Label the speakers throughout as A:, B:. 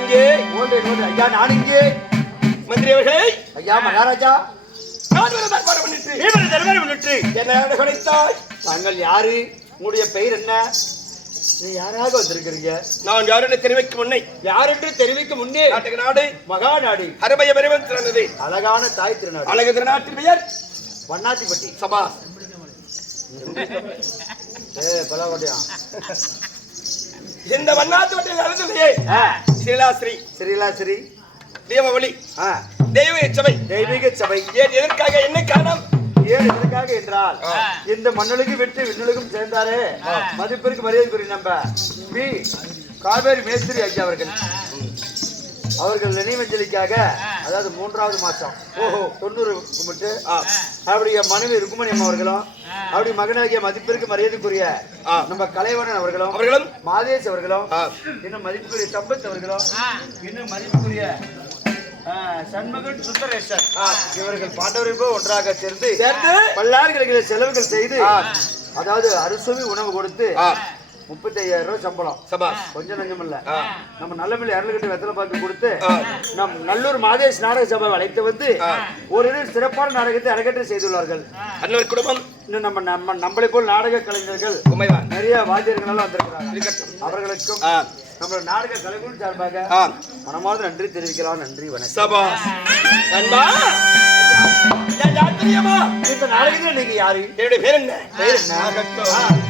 A: ஓடு. ஐயா நான் இங்கே.
B: மந்திரி அவர்களே.
A: ஐயா மகாராஜா.
B: நான் தர்பாரம் பண்ணிட்டு
A: தர்பாரம்
B: என்ன கிடைத்தாய்
A: தாங்கள் யாரு? உங்களுடைய பெயர் என்ன? நீ யாராக வந்திருக்கிறீங்க?
B: நான் யாருன்னு தெரிவிக்கும் முன்னை.
A: யார் என்று தெரிவிக்க முன்னே.
B: நாட்டுக்கு நாடு.
A: மகாநாடு
B: அரபய பெருவன் திறந்தது.
A: அழகான தாய் திருநாடு.
B: அழகு திருநாட்டின் பெயர்?
A: வண்ணாத்திப்பட்டி.
B: சபா.
A: ஏ பலவட்டியா
B: இந்த வண்ணாத்து வட்டில் ஸ்ரீலாஸ்ரீ
A: சரிலா சரி
B: தேவவழி.
A: ஆ.
B: தெய்வ சபை.
A: தெய்வீக சபை.
B: ஏன் எதற்காக? என்ன காரணம்?
A: ஏன் எதற்காக என்றால். இந்த மண்ணுலகு விட்டு விண்ணுலகும் சேர்ந்தாரே. மதிப்பிற்கு மரியாதைக்குரிய நம்ம பி. காவேரி மேஸ்திரி ஐயா அவர்கள். அவர்கள் நினைவஞ்சலிக்காக அதாவது மூன்றாவது மாசம் ஓஹோ தொண்ணூறு கும்பிட்டு. அவருடைய மனைவி ருக்குமணி அம்மா அவர்களும் அவருடைய மகனாகிய மதிப்பிற்கு மரியாதைக்குரிய. நம்ம கலைவணன் அவர்களும்
B: அவர்களும்?
A: மாதேஷ் அவர்களும். இன்னும் மதிப்புக்குரிய சம்பத் அவர்களும் இன்னும் மதிப்புக்குரிய சண்முகன் சுந்தரேசன் இவர்கள் பாண்டவர்கள் ஒன்றாக சேர்ந்து
B: சேர்ந்து?
A: பல்லாயிரக்கணக்கில் செலவுகள் செய்து. அதாவது அறுசுவை உணவு கொடுத்து
B: ஆ.
A: முப்பத்தி ஐயாயிரம் ரூபாய் சம்பளம்
B: சபா
A: கொஞ்சம் நஞ்சம் இல்ல. நம்ம நல்லமில்லை இரநூறு வெத்தலை பாக்கு கொடுத்து. நம் நல்லூர் மாதேஷ் நாடக சபை அழைத்து வந்து ஒரு சிறப்பான நாடகத்தை அரங்கேற்றம் செய்துள்ளார்கள்
B: அண்ணன் குடும்பம்
A: இன்னும் நம்ம நம்ம நம்மளை போல் நாடக கலைஞர்கள் நிறைய வாத்தியர்கள் எல்லாம் வந்திருக்கிறாங்க அவர்களுக்கும்
B: ஆ.
A: நம்ம நாடக கலைஞர்கள் சார்பாக. மனமாவது நன்றி தெரிவிக்கலாம் நன்றி வணக்கம்
B: சபா நண்பா நான் யார் தெரியுமா
A: இந்த நாடகத்தில் நீங்க யாரு
B: என்னுடைய பேர் என்ன
A: பேர் என்ன?
B: ஆகட்டும்.
A: ஆ.
B: என்ன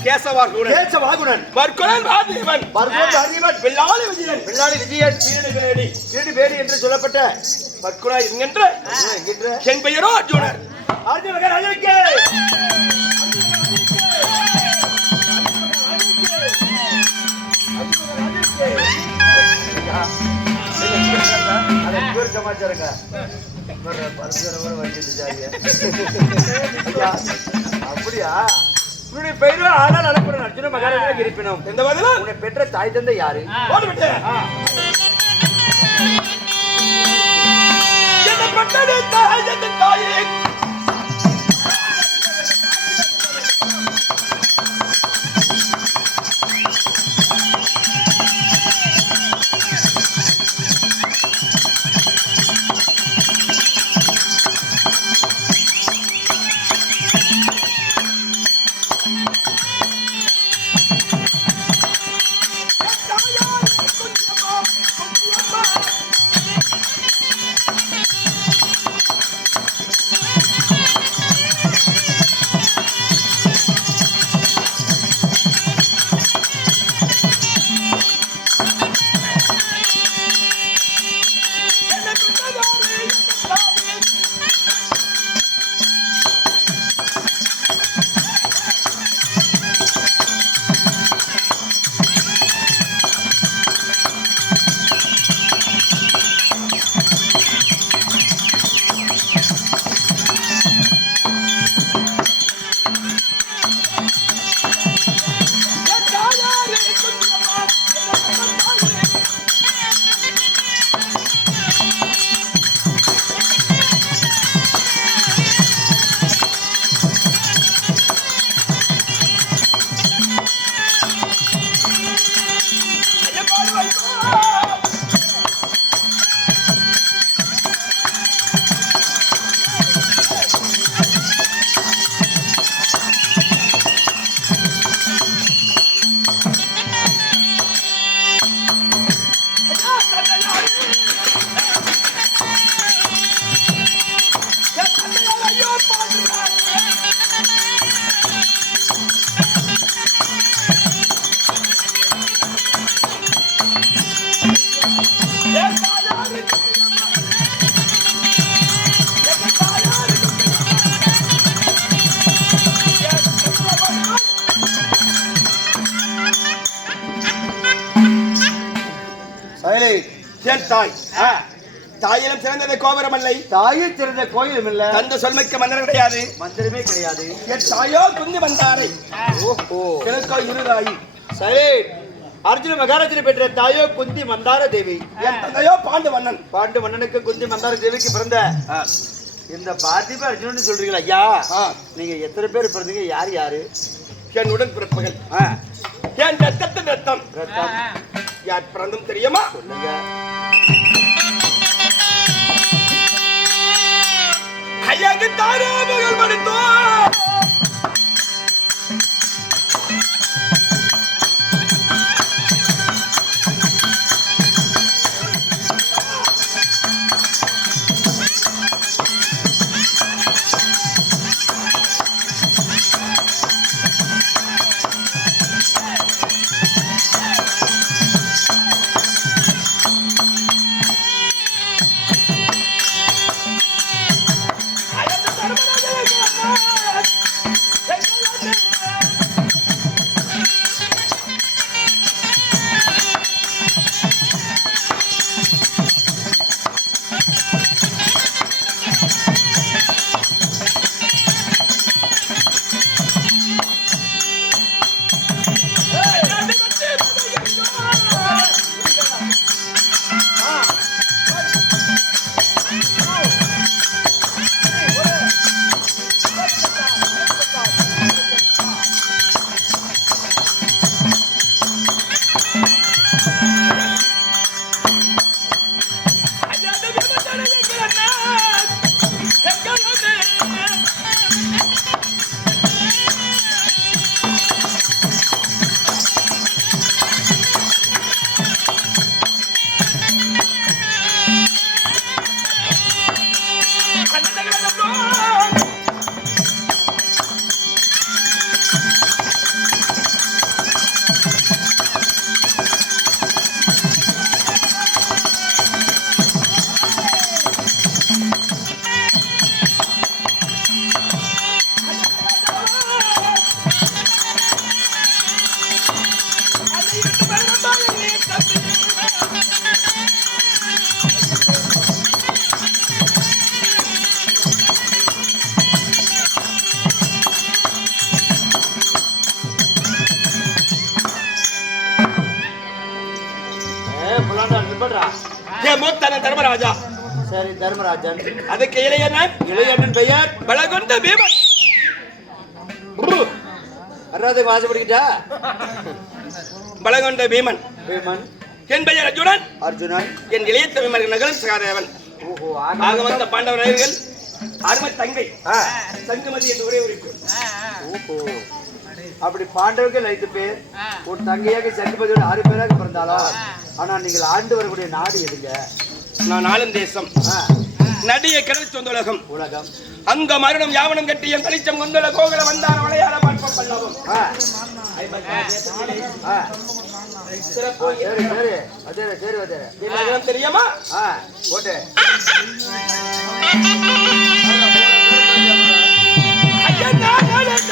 B: அர்ஜுனன் கேசவார்குணன்
A: கேச வாகுணன்
B: மற்குணன் வாதியவன்
A: பர்கோன் வாகிவன்
B: வெள்ளாளி விஜயன்
A: வெள்ளாளி விஜயன்
B: வீடுகளேடி
A: வீடு பேடி என்று சொல்லப்பட்ட
B: மற்குணா என்கின்ற என் பெயரோ அர்ஜுனன்
A: அர்ஜுன மகன் அழகுக்கு சமாச்சாரங்க அப்படியா உன்னுடைய பெயரும் ஆனால் அழகுடன் அர்ஜுன மகாராஜாக இருப்பினும்.
B: எந்த பதிலும்
A: உன்னை பெற்ற தாய் தந்தை யாரு?
B: தாய் தாயே? என் தாய். தாயிலும் சிறந்தது கோபுரமல்லை.
A: தாயில் சிறந்த கோயிலும் இல்ல
B: தந்த சொல்மிக்க மன்னர் கிடையாது.
A: மந்திரமே கிடையாது.
B: என் தாயோ குந்தி வந்தாரை
A: ஓஹோ.
B: கிழக்கோ இருதாயி
A: சரி. அர்ஜுன மகாராஜனை பெற்ற தாயோ குந்தி மந்தார தேவி.
B: என் தந்தையோ பாண்டு மன்னன்
A: பாண்டு மன்னனுக்கு குந்தி மந்தார தேவிக்கு பிறந்த இந்த பார்த்திப அர்ஜுனன் சொல்றீங்களா? ஐயா நீங்க எத்தனை பேர் பிறந்தீங்க? யார் யாரு?
B: என் உடன் பிறப்புகள் என் ரத்தத்தின் ரத்தம்.
A: ரத்தம்.
B: யார் பிறந்தும் தெரியுமா?
A: சொல்லுங்க.
B: ஐயாக்கு தாரோ மகள் மடுத்தோ மூத்தன தர்மராஜா.
A: சரி தர்மராஜன்.
B: அதுக்கு இளையனன்
A: இளையண்ணன் பெயர்
B: பலகொண்ட பீமன். பலகொண்ட பீமன். என் பெயர் அர்ஜுனன்.
A: அர்ஜுனன்.
B: என் இளைய தமிழ் நகரம் சகாதேவன் ஆக வந்த பாண்டவர் நாயகர்கள் அருமை தங்கை.
A: ஆ,
B: தங்குமதி என்று ஒரே உரிப்பு
A: ஓஹோ. அப்படி பாண்டவர்கள் ஐந்து பேர் ஒரு தங்கையாக சங்கபதியோட ஆறு பேராக பிறந்தாலும் ஆனா நீங்கள் ஆண்டு வரக்கூடிய நாடு எதுங்க?
B: நான் ஆளும் தேசம்.
A: ஆ,
B: நடிய கடல் சொந்துலகம்
A: உலகம்.
B: அங்க மரணம் யாவனம் கட்டி என் தளிச்சம் கொண்டுள்ள கோகுல வந்தார விளையாட
A: அதே
B: நகரம் தெரியுமா?
A: ஆ போட்டு.
B: ஐயா நான் ஆளும்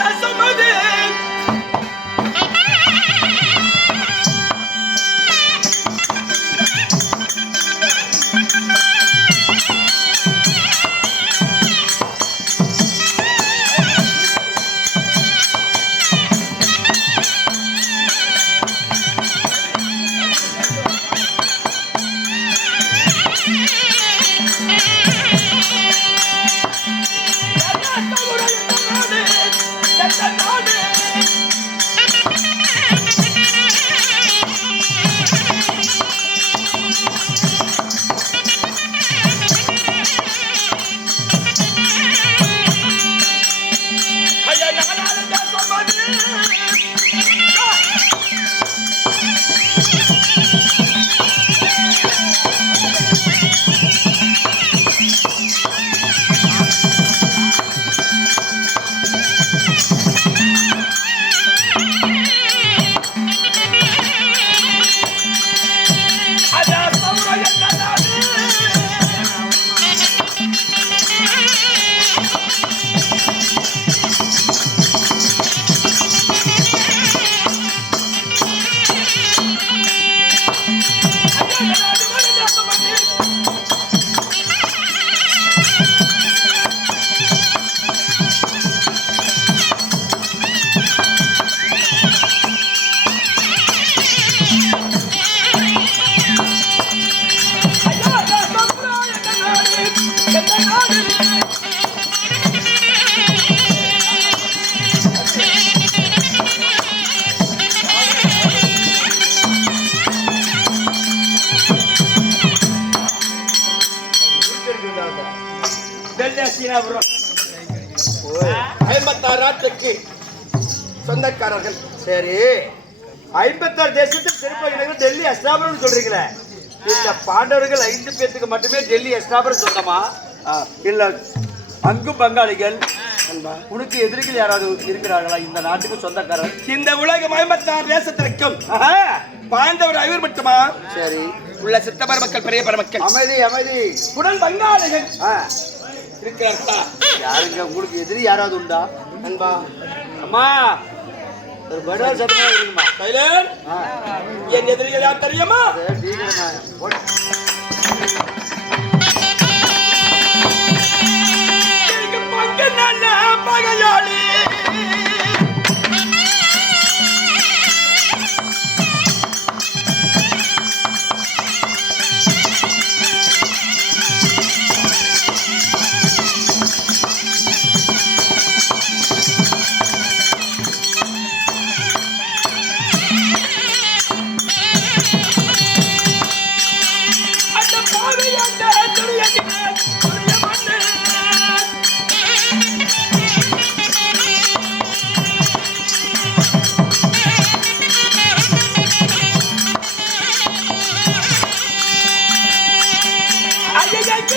B: ஐம்பத்தாறு நாட்டுக்கு சொந்தக்காரர்கள்.
A: சரி. ஐம்பத்தாறு தேசத்தில் சிறப்பு டெல்லி அஸ்தாபரம் சொல்றீங்களே. இந்த பாண்டவர்கள் ஐந்து பேத்துக்கு மட்டுமே டெல்லி அஸ்தாபரம் சொந்தமா? இல்ல அங்கும் பங்காளிகள். உனக்கு எதிரிகள் யாராவது இருக்கிறார்களா? இந்த நாட்டுக்கு சொந்தக்காரர்.
B: இந்த உலகம் ஐம்பத்தாறு தேசத்திற்கும் பாண்டவர் ஐவர் மட்டுமா?
A: சரி.
B: உள்ள சித்தபர மக்கள் பெரிய பரமக்கள்
A: அமைதி அமைதி.
B: உடன் பங்காளிகள். இருக்கிறார்களா?
A: யாருங்க உங்களுக்கு எதிரி யாராவது உண்டா?
B: அன்பா
A: அம்மா ஒரு படால் சத்தமா இருக்குமா
B: சைலன் என் எதிரிகள் யார் தெரியுமா? பகையாளி.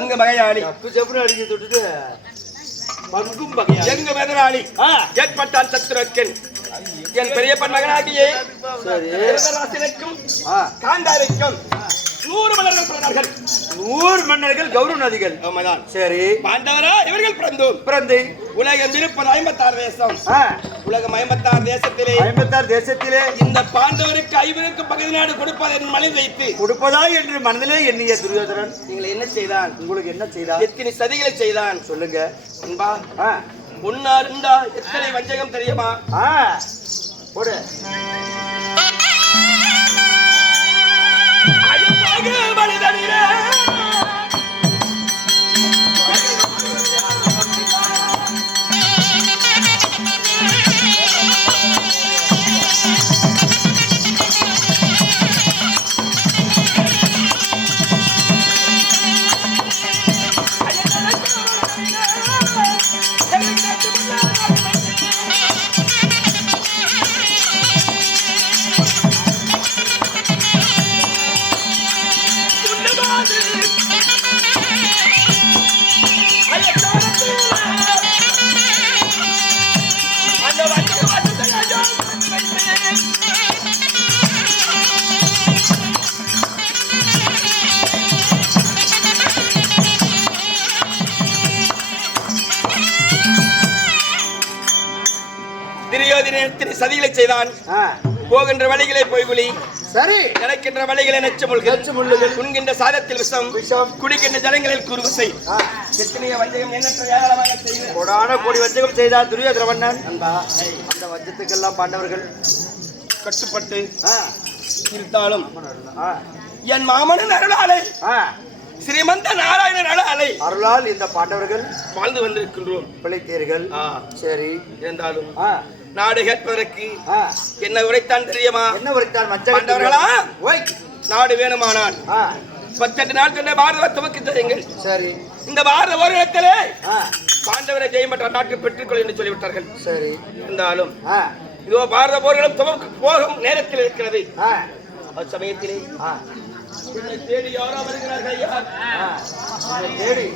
B: பங்கு மகையாளி.
A: தப்பு செப்புன்னு அடிக்க தொட்டுட்டு பகையா
B: எங்கு எதிராளி
A: ஆ,
B: ஏற்பட்டான் சத்துருக்கன். என் பெரியப்பன் மகனாகியே. காந்தாரிக்கும் நூறு மலர்கள் பிறந்தார்கள்.
A: நூறு மன்னர்கள் கௌரவ நதிகள்.
B: ஆமாதான்.
A: சரி.
B: பாண்டவரா? இவர்கள் பிறந்தோம்.
A: பிறந்து.
B: உலகம் இருப்பது ஐம்பத்தாறு தேசம். உலகம் ஐம்பத்தாறு தேசத்திலே
A: ஐம்பத்தாறு தேசத்திலே
B: இந்த பாண்டவருக்கு ஐவருக்கு பகுதி நாடு கொடுப்பது என் மனதில் வைத்து
A: கொடுப்பதா என்று மனதிலே எண்ணிய துரியோதனன்
B: நீங்கள் என்ன செய்தான்
A: உங்களுக்கு என்ன செய்தார்
B: எத்தனை சதிகளை செய்தான்?
A: சொல்லுங்க.
B: அன்பா ஒன்னா இருந்தா எத்தனை வஞ்சகம் தெரியுமா?
A: போடு.
B: மனிதனிலே. சதிகளை செய்தான். போகின்ற வழிகளை பொய்குலி
A: சரி.
B: நடக்கின்ற வழிகளை நச்சமுள்கள். உண்கின்ற சாதத்தில் விஷம்.
A: விஷம்.
B: குடிக்கின்ற ஜலங்களில் குறுவசை
A: ஆ,
B: எத்தனைய வஞ்சகம் எண்ணற்ற ஏராளமாக செய்து.
A: கொடான கோடி வஞ்சகம் செய்தார் துரியோதன மன்னன் அந்த வஞ்சத்துக்கெல்லாம் பாண்டவர்கள்.
B: கட்டுப்பட்டு இருந்தாலும் என் மாமனின் அருளாலை.
A: ஆ,
B: ஸ்ரீமந்த நாராயணன் அருளாலை
A: அருளால் இந்த பாண்டவர்கள்
B: வாழ்ந்து வந்திருக்கின்றோம்.
A: பிழைத்தீர்கள். சரி.
B: இருந்தாலும் நாடு கேட்பதற்கு என்ன உரைத்தான் தெரியுமா
A: என்ன வரைத்தான் மச்ச
B: பாண்டவர்களா?
A: ஓய்.
B: நாடு வேணுமானால். பத்தெட்டு நாள் சென்ற பாரத துவக்கி செய்யுங்கள்
A: சரி.
B: இந்த பாரத வருடத்திலே
A: ஆ.
B: பாண்டவரை ஜெயம் பெற்ற நாட்டு பெற்றுக்கொள் என்று சொல்லிவிட்டார்கள்.
A: சரி.
B: இருந்தாலும் இதோ பாரத போர்களும் துவக்க போகும் நேரத்தில் இருக்கிறது. என்னை தேடி யாரோ வருகிறார்கள்? ஐயா
A: தேடி.